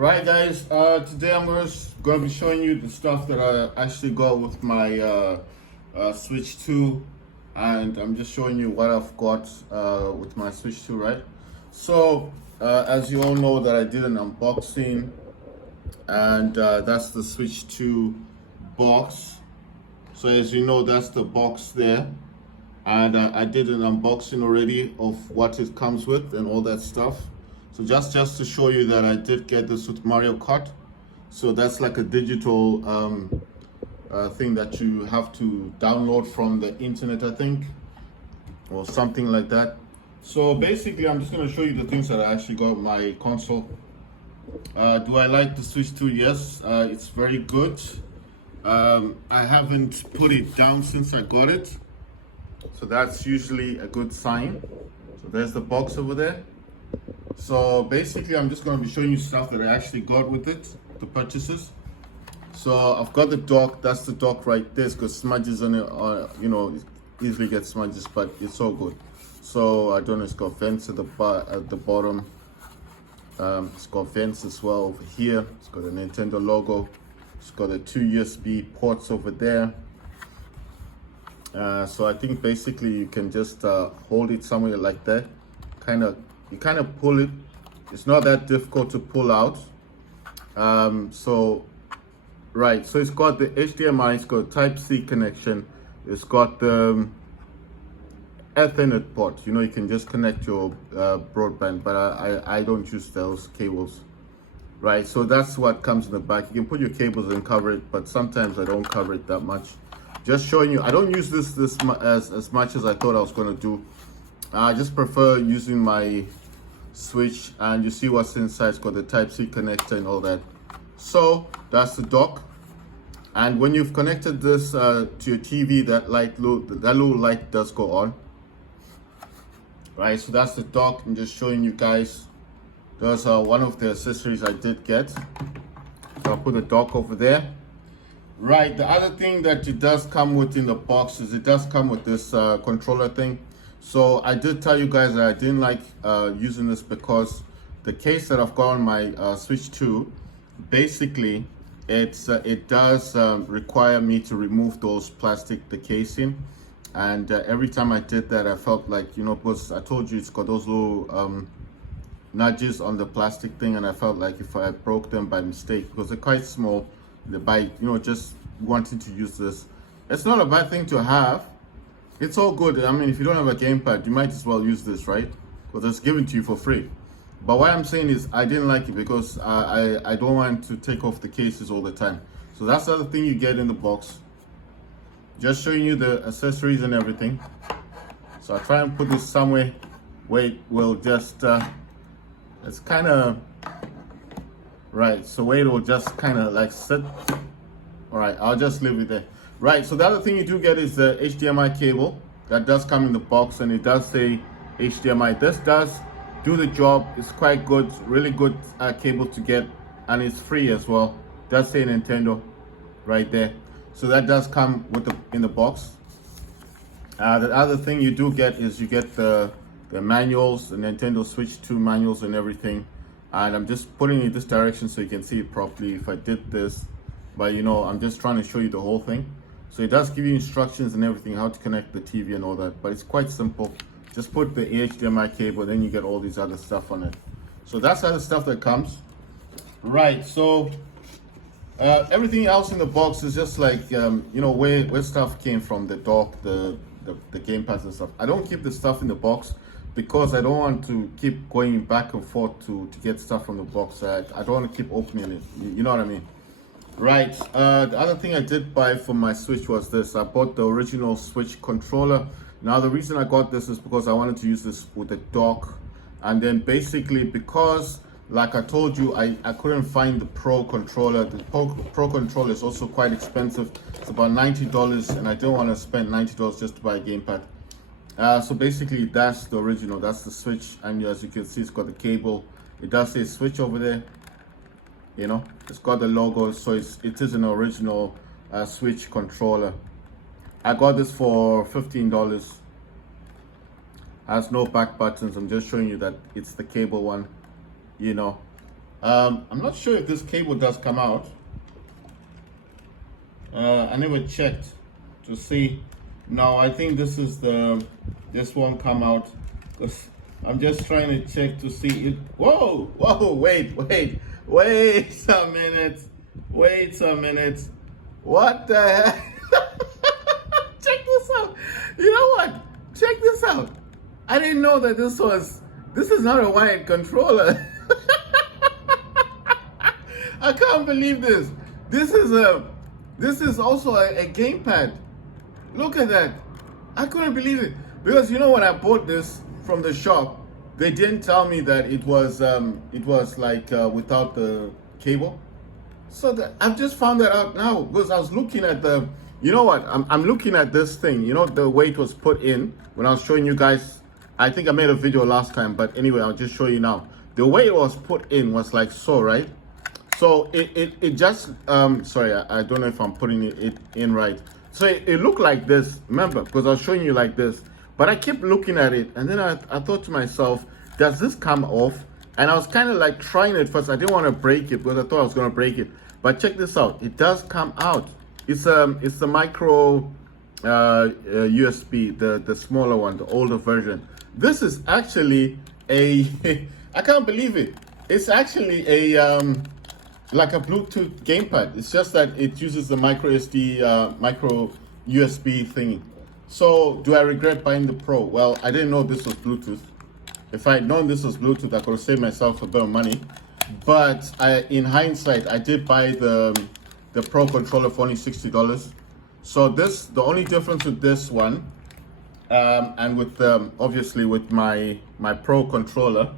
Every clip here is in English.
Right, guys. Today I'm going to be showing you the stuff that I actually got with my Switch 2, and I'm just showing you what I've got with my Switch 2, right? So, as you all know, that I did an unboxing, and that's the Switch 2 box. So, as you know, that's the box there, and I did an unboxing already of what it comes with and all that stuff. So just to show you that I did get this with Mario Kart. So that's like a digital thing that you have to download from the internet, I think, or something like that. So basically, I'm just going to show you the things that I actually got with my console. Do I like the Switch 2? Yes, it's very good. I haven't put it down since I got it, so that's usually a good sign. So there's the box over there. So basically, I'm just going to be showing you stuff that I actually got with it, the purchases. So I've got the dock. That's the dock right there. It's got smudges on it. It easily gets smudges, but it's all good. So I don't know. It's got vents at the bottom. It's got vents as well over here. It's got a Nintendo logo. It's got the 2 USB ports over there. So I think basically you can just hold it somewhere like that. You kind of pull it. It's not that difficult to pull out. Right, so it's got the HDMI, it's got Type-C connection, it's got the Ethernet port. You can just connect your broadband, but I don't use those cables. Right, so that's what comes in the back. You can put your cables and cover it, but sometimes I don't cover it that much. Just showing you, I don't use this as much as I thought I was going to do. I just prefer using my Switch, and you see what's inside. It's got the Type-C connector and all that. So that's the dock, and when you've connected this to your TV, that little light does go on. Right, so that's the dock. I'm just showing you guys. Those are one of the accessories I did get. So I'll put the dock over there. Right, the other thing that it does come with in the box is it does come with this controller thing. So I did tell you guys that I didn't like using this because the case that I've got on my Switch 2, basically it does require me to remove the casing, and every time I did that, I felt like, because I told you it's got those little nudges on the plastic thing, and I felt like if I broke them by mistake, because they're quite small, by just wanting to use this, it's not a bad thing to have. It's all good. I mean, if you don't have a gamepad, you might as well use this, right? Because it's given to you for free. But what I'm saying is I didn't like it because I don't want to take off the cases all the time. So that's the other thing you get in the box. Just showing you the accessories and everything. So I try and put this somewhere where it will just, it's kind of, right, so where it will just kind of like sit. All right, I'll just leave it there. Right, so the other thing you do get is the HDMI cable. That does come in the box, and it does say HDMI. This does do the job. It's quite good, really good cable to get, and it's free as well. It does say Nintendo right there. So that does come with in the box. The other thing you do get is you get the manuals, the Nintendo Switch 2 manuals and everything. And I'm just putting it this direction so you can see it properly if I did this. But I'm just trying to show you the whole thing. So it does give you instructions and everything, how to connect the TV and all that, but it's quite simple. Just put the HDMI cable, then you get all these other stuff on it. So that's other stuff that comes. Right, so everything else in the box is just like, where stuff came from, the dock, the gamepads and stuff. I don't keep the stuff in the box because I don't want to keep going back and forth to get stuff from the box. I don't want to keep opening it, you know what I mean? Right, the other thing I did buy for my Switch was this. I bought the original Switch controller. Now the reason I got this is because I wanted to use this with the dock, and then basically because, like I told you, I couldn't find the Pro controller. The Pro controller is also quite expensive. It's about $90, and I didn't want to spend $90 just to buy a gamepad. So basically that's the original, that's the Switch, and as you can see, it's got the cable. It does say Switch over there. It's got the logo, so it is an original Switch controller. I got this for $15. Has no back buttons. I'm just showing you that it's the cable one. I'm not sure if this cable does come out. I never checked to see. No, I think this won't come out, because I'm just trying to check to see it. Whoa, wait a minute. Wait a minute. What the heck? Check this out. You know what? Check this out. I didn't know that this is not a wired controller. I can't believe this. This is also a gamepad. Look at that. I couldn't believe it. Because you know, when I bought this from the shop, they didn't tell me that it was like without the cable. So I've just found that out now, because I was looking at you know what, I'm looking at this thing, you know, the way it was put in when I was showing you guys. I think I made a video last time, but anyway, I'll just show you now. The way it was put in was like so, right? So it just, sorry, I don't know if I'm putting it in right. So it looked like this, remember, because I was showing you like this. But I kept looking at it, and then I thought to myself, does this come off? And I was kind of like trying it first. I didn't want to break it because I thought I was going to break it. But check this out. It does come out. It's the micro USB, the smaller one, the older version. This is actually a, I can't believe it. It's actually a, like a Bluetooth gamepad. It's just that it uses the micro USB thingy. So do I regret buying the Pro? Well, I didn't know this was Bluetooth. If I had known this was Bluetooth, I could have saved myself a bit of money. But in hindsight, I did buy the Pro controller for only $60. So the only difference with this one, and with obviously with my Pro controller,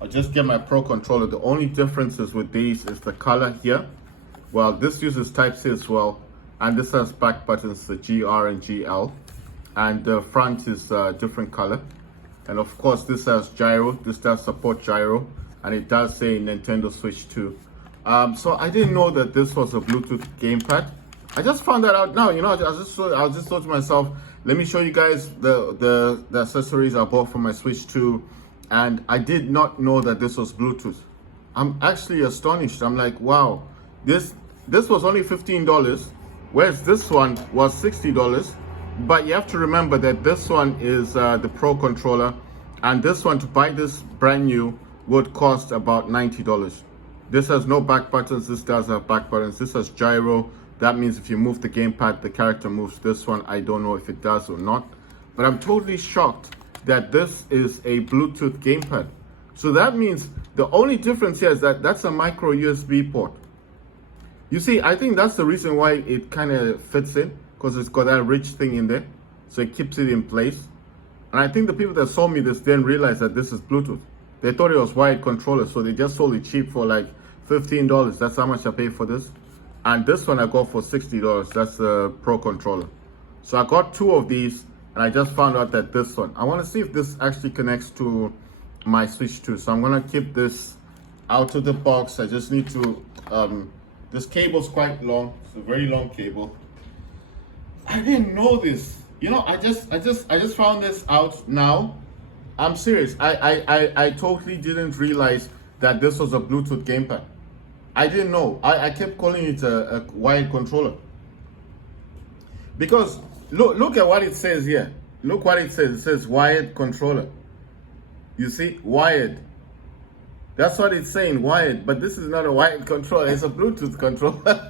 I'll just get my Pro controller. The only differences with these is the color here. Well, this uses Type-C as well, and this has back buttons, the GR and GL, and the front is a different color. And of course, this has gyro. This does support gyro, and it does say Nintendo Switch 2. So I didn't know that this was a Bluetooth gamepad. I just found that out now. You know, I just thought to myself, let me show you guys the accessories I bought for my Switch 2, and I did not know that this was Bluetooth. I'm actually astonished. I'm like, wow, this was only $15, whereas this one was $60. But you have to remember that this one is the Pro controller, and this one, to buy this brand new, would cost about $90. This has no back buttons. This does have back buttons. This has gyro. That means if you move the gamepad, the character moves. This one, I don't know if it does or not. But I'm totally shocked that this is a Bluetooth gamepad. So that means the only difference here is that that's a micro USB port. You see, I think that's the reason why it kind of fits in, because it's got that rich thing in there, so it keeps it in place. And I think the people that sold me this didn't realize that this is Bluetooth. They thought it was wired controller, so they just sold it cheap for like $15. That's how much I paid for this. And this one I got for $60. That's the Pro controller. So I got two of these, and I just found out that this one, I want to see if this actually connects to my Switch 2. So I'm going to keep this out of the box. I just need to, this cable's quite long. It's a very long cable. I didn't know this. You know, I just found this out now. I'm serious. I totally didn't realize that this was a Bluetooth gamepad. I didn't know. I kept calling it a wired controller. Because look at what it says here. Look what it says. It says wired controller. You see, wired. That's what it's saying, wired. But this is not a wired controller. It's a Bluetooth controller.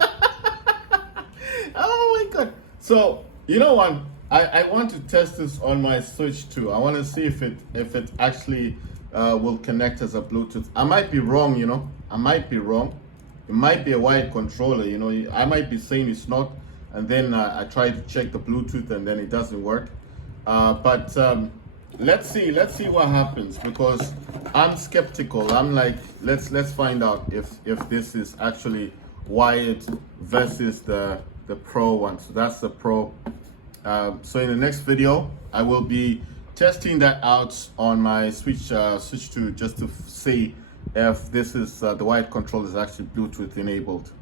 Oh my God. So, you know what? I want to test this on my Switch 2. I want to see if it actually will connect as a Bluetooth. I might be wrong, you know. I might be wrong. It might be a wired controller, you know. I might be saying it's not, and then I try to check the Bluetooth and then it doesn't work. But let's see what happens, because I'm skeptical. I'm like, let's find out if this is actually wired versus the Pro one. So that's the Pro. So in the next video, I will be testing that out on my Switch 2, just to see if this is the wired controller is actually Bluetooth enabled.